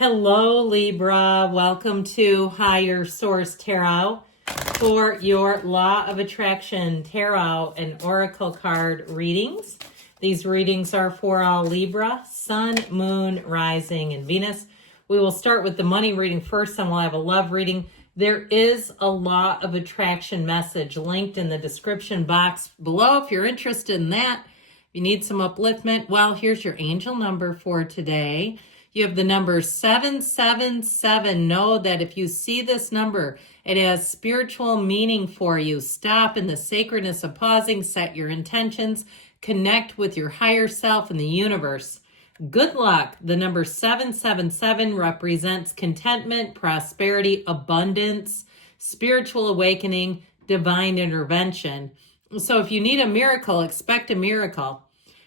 Hello, Libra. Welcome to Higher Source Tarot for your Law of Attraction Tarot and Oracle card readings. These readings are for all Libra, Sun, Moon, Rising, and Venus. We will start with the money reading first, and we'll have a love reading. There is a Law of Attraction message linked in the description box below if you're interested in that. If you need some upliftment, well, here's your angel number for today. You have the number 777. Know that if you see this number, it has spiritual meaning for you. Stop in the sacredness of pausing, set your intentions, connect with your higher self and the universe. Good luck. The number 777 represents contentment, prosperity, abundance, spiritual awakening, divine intervention. So if you need a miracle, expect a miracle.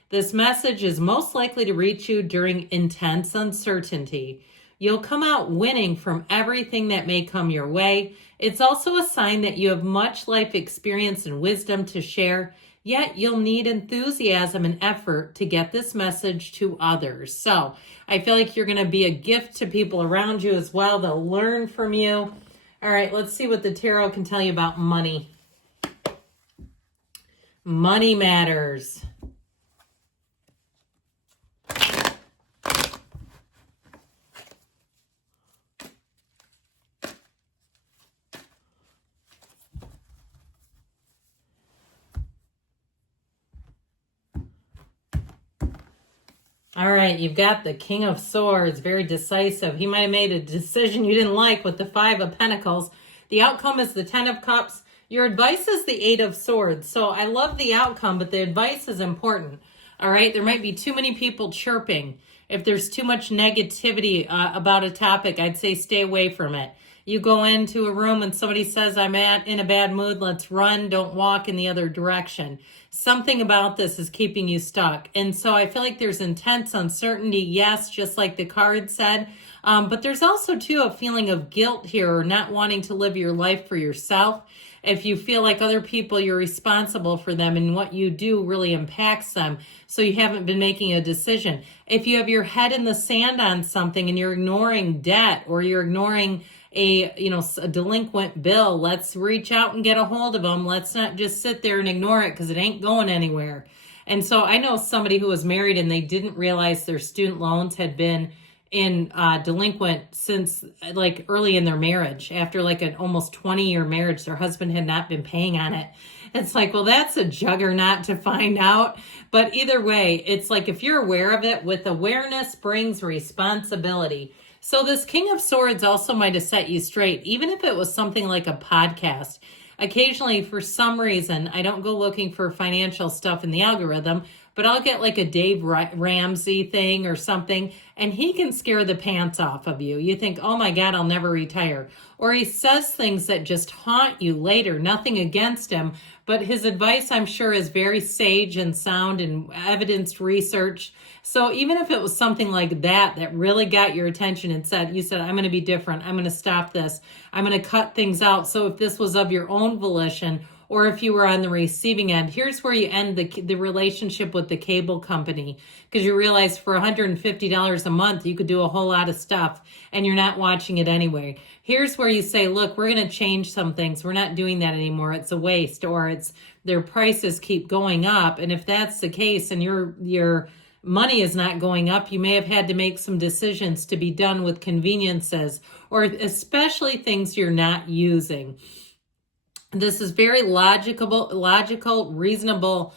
This message is most likely to reach you during intense uncertainty. You'll come out winning from everything that may come your way. It's also a sign that you have much life experience and wisdom to share, yet you'll need enthusiasm and effort to get this message to others. So I feel like you're going to be a gift to people around you as well. They'll learn from you. All right, let's see what the tarot can tell you about money. Money matters. All right, you've got the King of Swords, very decisive. He might have made a decision you didn't like with the Five of Pentacles. The outcome is the Ten of Cups. Your advice is the Eight of Swords. So I love the outcome, but the advice is important. All right, there might be too many people chirping. If there's too much negativity about a topic, I'd say stay away from it. You go into a room and somebody says, I'm in a bad mood, let's run, don't walk in the other direction. Something about this is keeping you stuck. And so I feel like there's intense uncertainty, yes, just like the card said. But there's also, too, a feeling of guilt here or not wanting to live your life for yourself. If you feel like other people, you're responsible for them and what you do really impacts them, so you haven't been making a decision. If you have your head in the sand on something and you're ignoring debt or you're ignoring a delinquent bill, let's reach out and get a hold of them. Let's not just sit there and ignore it because it ain't going anywhere. And so I know somebody who was married and they didn't realize their student loans had been in delinquent since like early in their marriage. After like an almost 20-year marriage, their husband had not been paying on it. It's like, well, that's a juggernaut to find out. But either way, it's like if you're aware of it, with awareness brings responsibility. So this King of Swords also might have set you straight, even if it was something like a podcast. Occasionally, for some reason, I don't go looking for financial stuff in the algorithm, but I'll get like a Dave Ramsey thing or something, and he can scare the pants off of you. You think, oh my God, I'll never retire. Or he says things that just haunt you later. Nothing against him, but his advice, I'm sure, is very sage and sound and evidence research. So even if it was something like that really got your attention and you said, I'm going to be different. I'm going to stop this. I'm going to cut things out. So if this was of your own volition, or if you were on the receiving end, here's where you end the relationship with the cable company, because you realize for $150 a month, you could do a whole lot of stuff and you're not watching it anyway. Here's where you say, look, we're going to change some things. We're not doing that anymore. It's a waste, or their prices keep going up. And if that's the case and your money is not going up, you may have had to make some decisions to be done with conveniences, or especially things you're not using. This is very logical, reasonable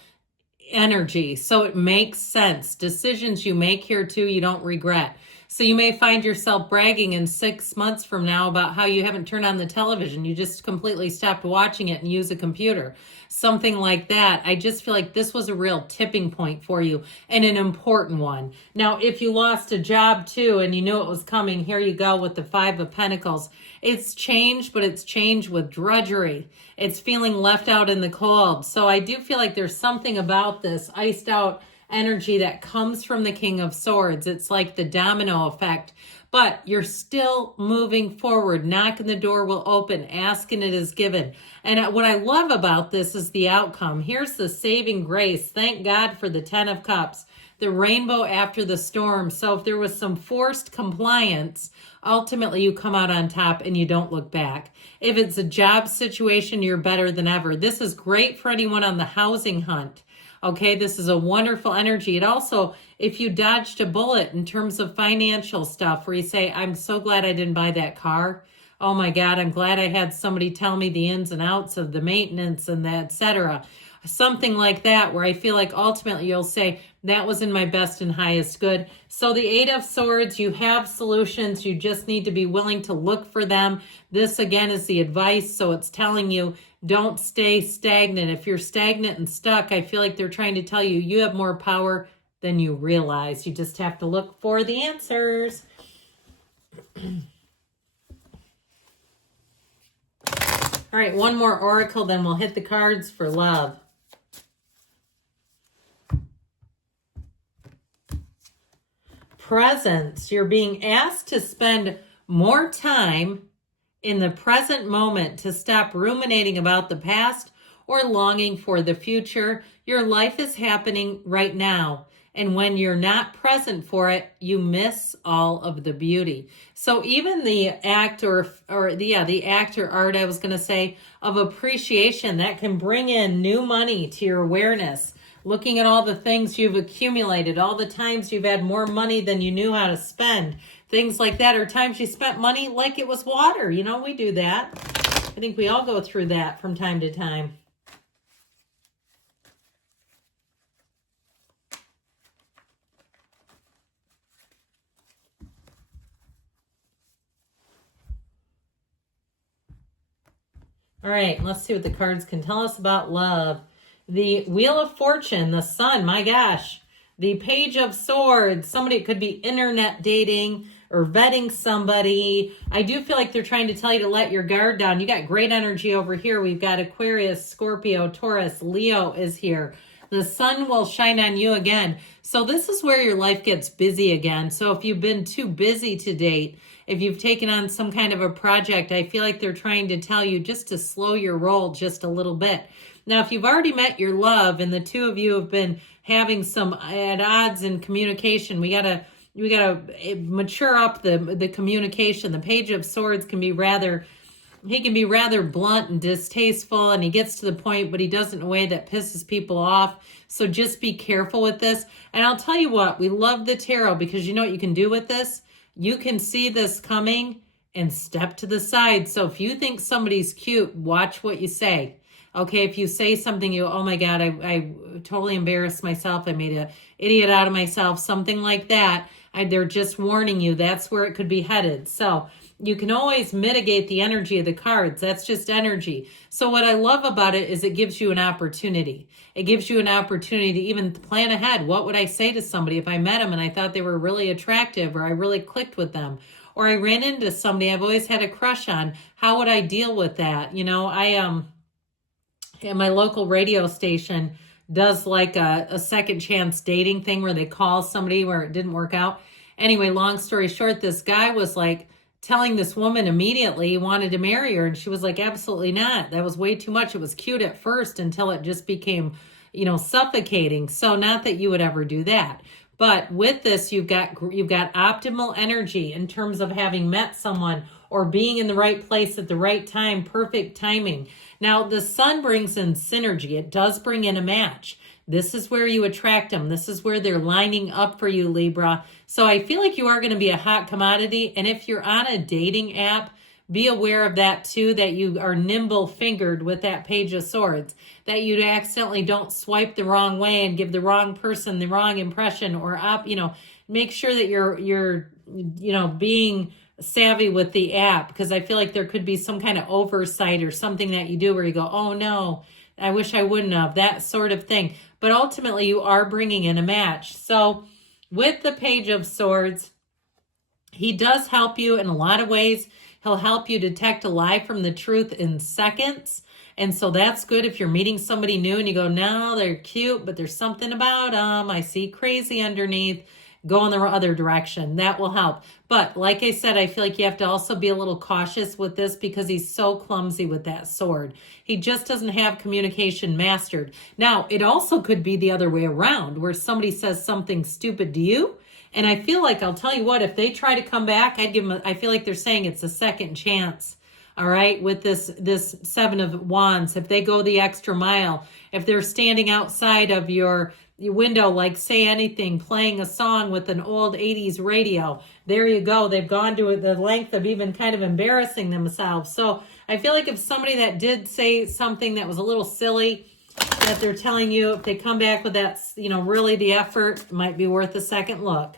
energy. So it makes sense. Decisions you make here too, you don't regret. So you may find yourself bragging in 6 months from now about how you haven't turned on the television. You just completely stopped watching it and use a computer. Something like that. I just feel like this was a real tipping point for you, and an important one. Now, if you lost a job too and you knew it was coming, here you go with the Five of Pentacles. It's changed, but it's changed with drudgery. It's feeling left out in the cold. So I do feel like there's something about this iced out energy that comes from the King of Swords. It's like the domino effect, but you're still moving forward. Knocking the door will open, asking it is given. And what I love about this is the outcome. Here's the saving grace. Thank God for the Ten of Cups. the rainbow after the storm. So if there was some forced compliance, ultimately you come out on top and you don't look back. If it's a job situation, you're better than ever. This is great for anyone on the housing hunt. Okay, this is a wonderful energy. It also, if you dodged a bullet in terms of financial stuff, where you say, I'm so glad I didn't buy that car. Oh my God, I'm glad I had somebody tell me the ins and outs of the maintenance and that, etc. Something like that, where I feel like ultimately you'll say, that was in my best and highest good. So the Eight of Swords, you have solutions. You just need to be willing to look for them. This again is the advice. So it's telling you, don't stay stagnant. If you're stagnant and stuck, I feel like they're trying to tell you, you have more power than you realize. You just have to look for the answers. All right, one more oracle, then we'll hit the cards for love. Presence. You're being asked to spend more time in the present moment, to stop ruminating about the past or longing for the future. Your life is happening right now. And when you're not present for it, you miss all of the beauty. So even the act the act or art, I was going to say, of appreciation, that can bring in new money to your awareness. Looking at all the things you've accumulated, all the times you've had more money than you knew how to spend, things like that, or times you spent money like it was water. You know, we do that. I think we all go through that from time to time. All right, let's see what the cards can tell us about love. The Wheel of Fortune, the Sun, my gosh. The Page of Swords, somebody, it could be internet dating or vetting somebody. I do feel like they're trying to tell you to let your guard down. You got great energy over here. We've got Aquarius, Scorpio, Taurus, Leo is here. The sun will shine on you again. So this is where your life gets busy again. So if you've been too busy to date, if you've taken on some kind of a project, I feel like they're trying to tell you just to slow your roll just a little bit. Now, if you've already met your love and the two of you have been having some at odds in communication, we gotta mature up the communication. The Page of Swords can be rather blunt and distasteful, and he gets to the point, but he does it in a way that pisses people off. So just be careful with this. And I'll tell you what, we love the tarot because you know what you can do with this? You can see this coming and step to the side. So if you think somebody's cute, watch what you say. Okay, if you say something, oh my God, I totally embarrassed myself. I made an idiot out of myself, something like that. They're just warning you. That's where it could be headed. So you can always mitigate the energy of the cards. That's just energy. So what I love about it is it gives you an opportunity. It gives you an opportunity to even plan ahead. What would I say to somebody if I met them and I thought they were really attractive, or I really clicked with them, or I ran into somebody I've always had a crush on? How would I deal with that? You know, at my local radio station does like a second chance dating thing where they call somebody where it didn't work out. Anyway, long story short, this guy was like telling this woman immediately he wanted to marry her, and she was like, absolutely not. That was way too much. It was cute at first until it just became, suffocating. So not that you would ever do that. But with this, you've got optimal energy in terms of having met someone or being in the right place at the right time, perfect timing. Now, the sun brings in synergy. It does bring in a match. This is where you attract them. This is where they're lining up for you, Libra. So I feel like you are going to be a hot commodity. And if you're on a dating app, be aware of that too, that you are nimble-fingered with that Page of Swords, that you accidentally don't swipe the wrong way and give the wrong person the wrong impression, or make sure that you're being savvy with the app, because I feel like there could be some kind of oversight or something that you do where you go, oh no, I wish I wouldn't have, that sort of thing. But ultimately you are bringing in a match. So with the Page of Swords, he does help you in a lot of ways. He'll help you detect a lie from the truth in seconds. And so that's good if you're meeting somebody new and you go, no, they're cute, but there's something about them. I see crazy underneath. go in the other direction. That will help. But like I said, I feel like you have to also be a little cautious with this because he's so clumsy with that sword. He just doesn't have communication mastered. Now, it also could be the other way around where somebody says something stupid to you. And I feel like, I'll tell you what, if they try to come back, I'd give them, I feel like they're saying it's a second chance. All right, with this Seven of Wands, if they go the extra mile, if they're standing outside of your window, like Say Anything, playing a song with an old 80s radio, there you go. They've gone to the length of even kind of embarrassing themselves. So I feel like if somebody that did say something that was a little silly, that they're telling you, if they come back with that, you know, really the effort might be worth a second look.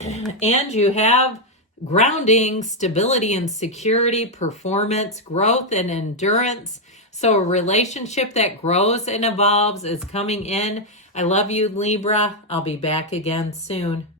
And you have grounding, stability and security, performance, growth and endurance. So a relationship that grows and evolves is coming in. I love you, Libra. I'll be back again soon.